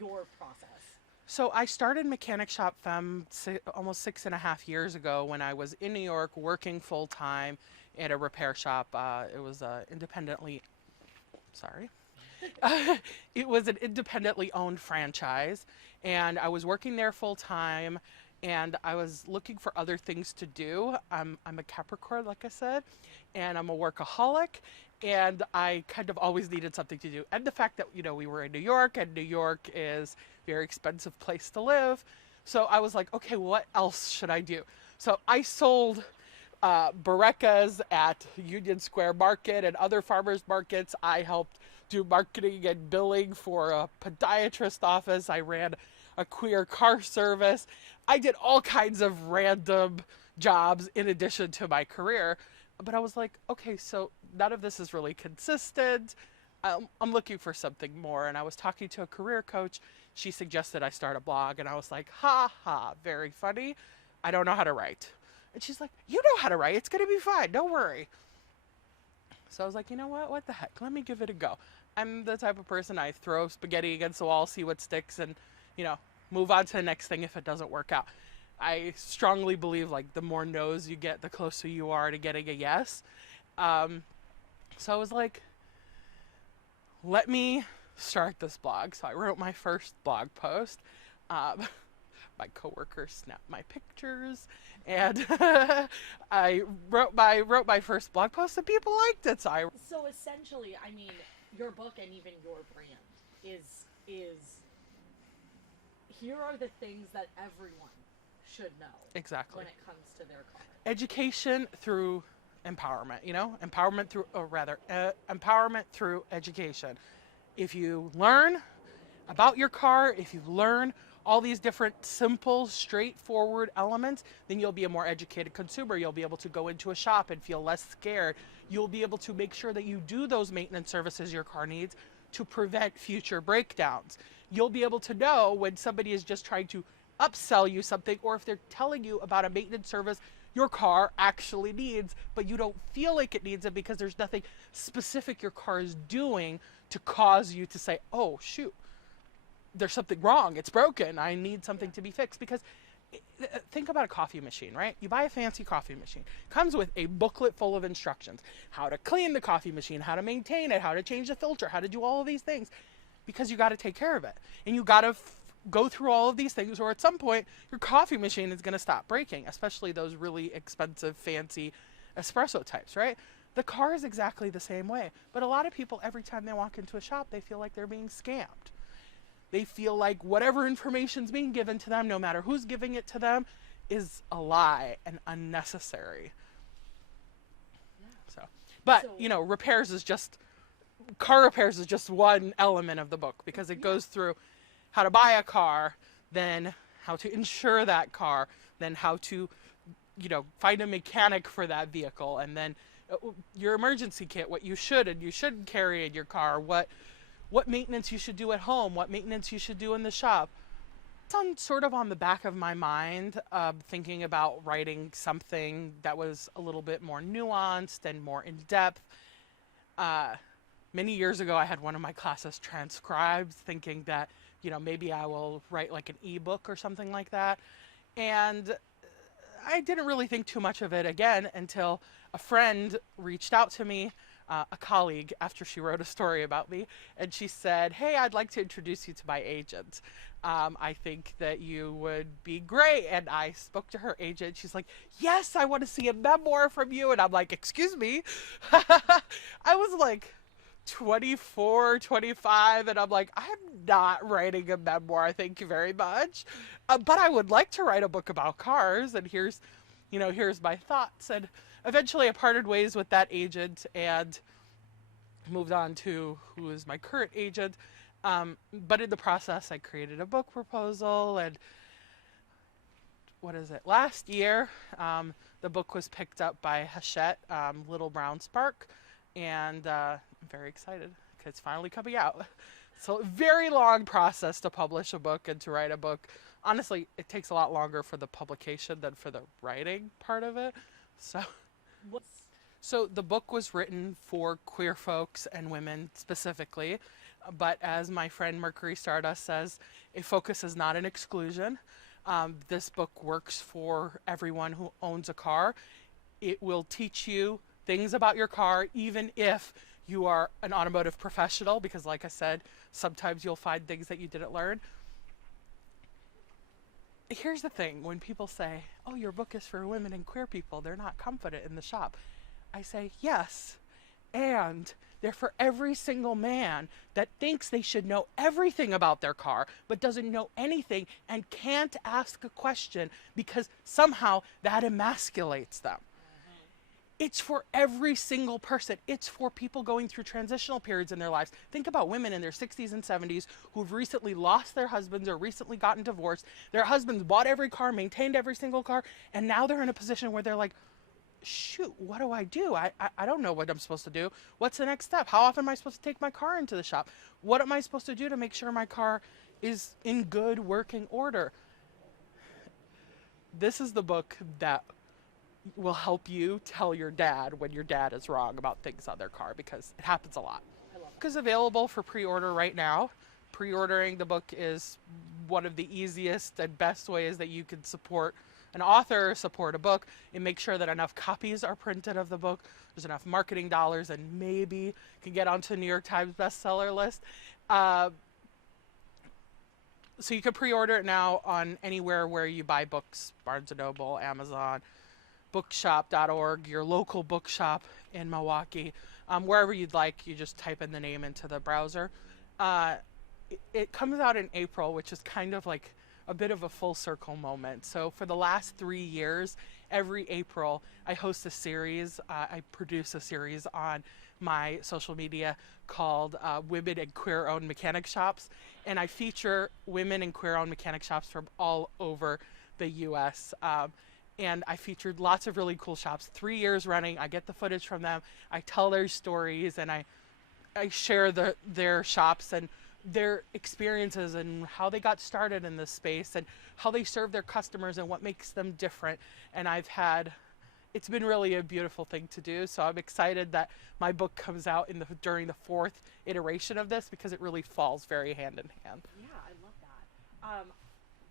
your process? So I started Mechanic Shop Femme almost 6.5 years ago when I was in New York working full time at a repair shop. It was independently, sorry, it was an independently owned franchise, and I was working there full time. And I was looking for other things to do. I'm a Capricorn, like I said, and I'm a workaholic, and I kind of always needed something to do. And the fact that we were in New York, and New York is a very expensive place to live, so I was like, okay, what else should I do? So I sold Barecas at Union Square Market and other farmers markets. I helped do marketing and billing for a podiatrist office. I ran a queer car service. I did all kinds of random jobs in addition to my career. But I was like, okay, so none of this is really consistent. I'm looking for something more. And I was talking to a career coach. She suggested I start a blog. And I was like, ha ha, very funny. I don't know how to write. And she's like, you know how to write. It's going to be fine. Don't worry. So I was like, you know what? What the heck? Let me give it a go. I'm the type of person, I throw spaghetti against the wall, see what sticks, and, you know, move on to the next thing if it doesn't work out. I strongly believe, like, the more no's you get, the closer you are to getting a yes. So I was like, let me start this blog. So I wrote my first blog post. My coworkers snapped my pictures, and I wrote my first blog post, and people liked it. So essentially, I mean, your book and even your brand is here are the things that everyone should know Exactly. when it comes to their car. Education through empowerment. Empowerment through education. If you learn about your car, if you learn all these different simple, straightforward elements, then you'll be a more educated consumer. You'll be able to go into a shop and feel less scared. You'll be able to make sure that you do those maintenance services your car needs to prevent future breakdowns. You'll be able to know when somebody is just trying to upsell you something, or if they're telling you about a maintenance service your car actually needs, but you don't feel like it needs it because there's nothing specific your car is doing to cause you to say, oh, shoot, there's something wrong. It's broken. I need something to be fixed. Because think about a coffee machine, right? You buy a fancy coffee machine. Comes with a booklet full of instructions. How to clean the coffee machine, how to maintain it, how to change the filter, how to do all of these things. Because you got to take care of it. And you got to go through all of these things, or at some point, your coffee machine is going to stop breaking, especially those really expensive, fancy espresso types, right? The car is exactly the same way. But a lot of people, every time they walk into a shop, they feel like they're being scammed. They feel like whatever information's being given to them, no matter who's giving it to them, is a lie and unnecessary. So, but car repairs is just one element of the book, because it goes through how to buy a car, then how to insure that car, then how to, find a mechanic for that vehicle, and then your emergency kit, what you should and you shouldn't carry in your car, what maintenance you should do at home, what maintenance you should do in the shop. It's sort of on the back of my mind, thinking about writing something that was a little bit more nuanced and more in-depth. Many years ago, I had one of my classes transcribed, thinking that, maybe I will write like an ebook or something like that. And I didn't really think too much of it again until a friend reached out to me, a colleague, after she wrote a story about me, and she said, hey, I'd like to introduce you to my agent. I think that you would be great. And I spoke to her agent. She's like, yes, I want to see a memoir from you. And I'm like, excuse me. I was like 24, 25, and I'm like, I'm not writing a memoir, thank you very much. But I would like to write a book about cars, and here's my thoughts. And eventually I parted ways with that agent and moved on to who is my current agent. But in the process, I created a book proposal, and last year, the book was picked up by Hachette, Little Brown Spark, and I'm very excited because it's finally coming out. So, very long process to publish a book and to write a book. Honestly, it takes a lot longer for the publication than for the writing part of it. So the book was written for queer folks and women specifically. But as my friend Mercury Stardust says, a focus is not an exclusion. This book works for everyone who owns a car. It will teach you things about your car, even if you are an automotive professional, because like I said, sometimes you'll find things that you didn't learn. Here's the thing, when people say, oh, your book is for women and queer people, they're not confident in the shop. I say, yes, and they're for every single man that thinks they should know everything about their car, but doesn't know anything and can't ask a question because somehow that emasculates them. It's for every single person. It's for people going through transitional periods in their lives. Think about women in their 60s and 70s who've recently lost their husbands or recently gotten divorced. Their husbands bought every car, maintained every single car, and now they're in a position where they're like, shoot, what do? I don't know what I'm supposed to do. What's the next step? How often am I supposed to take my car into the shop? What am I supposed to do to make sure my car is in good working order? This is the book that will help you tell your dad when your dad is wrong about things on their car, because it happens a lot. I love Book is available for pre-order right now. Pre-ordering the book is one of the easiest and best ways that you can support an author, support a book, and make sure that enough copies are printed of the book, there's enough marketing dollars, and maybe can get onto the New York Times bestseller list. So you can pre-order it now on anywhere where you buy books, Barnes & Noble, Amazon, bookshop.org, your local bookshop in Milwaukee, wherever you'd like. You just type in the name into the browser. It comes out in April, which is kind of like a bit of a full circle moment. So for the last 3 years, every April, I host a series. I produce a series on my social media called Women and Queer-Owned Mechanic Shops. And I feature women and queer-owned mechanic shops from all over the U.S., and I featured lots of really cool shops. 3 years running, I get the footage from them. I tell their stories, and I share their shops and their experiences and how they got started in this space and how they serve their customers and what makes them different. And it's been really a beautiful thing to do. So I'm excited that my book comes out during the 4th iteration of this, because it really falls very hand in hand. Yeah, I love that.